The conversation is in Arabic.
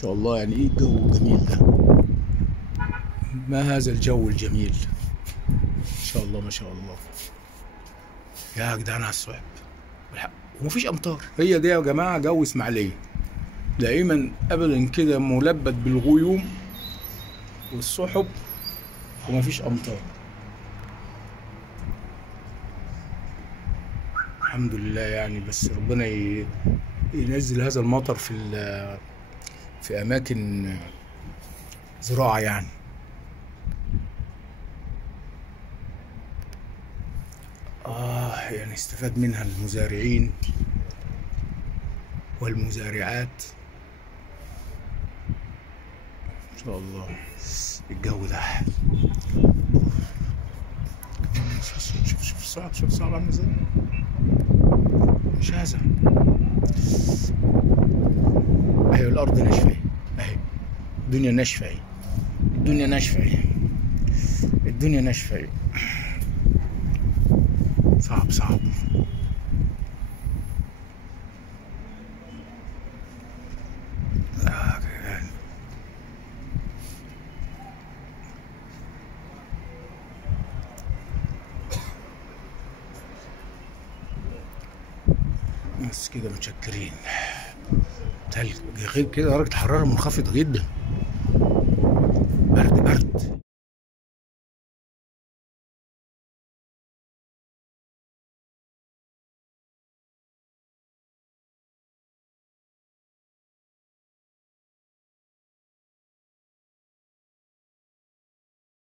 شاء الله. يعني ايه الجو الجميل ده؟ ما هذا الجو الجميل؟ ما شاء الله ما شاء الله. يا جدعان على الصعب والحق. ومفيش امطار. هي دي يا جماعه جو اسماعيليه، دائما ابدا كده ملبد بالغيوم والسحب ومفيش امطار. الحمد لله يعني. بس ربنا ينزل هذا المطر في اماكن زراعه يعني. يعني استفاد منها المزارعين والمزارعات ان شاء الله. الجو ده شوف صعب، شوف صعب عامل ازاي. مش هذا. اهي الارض ناشفه اهي. الدنيا ناشفه اهي. الدنيا ناشفه اهي. الدنيا ناشفه اهي. صعب صعب. بس كده متشكرين. تلج غير كده، درجة الحرارة منخفضة جدا.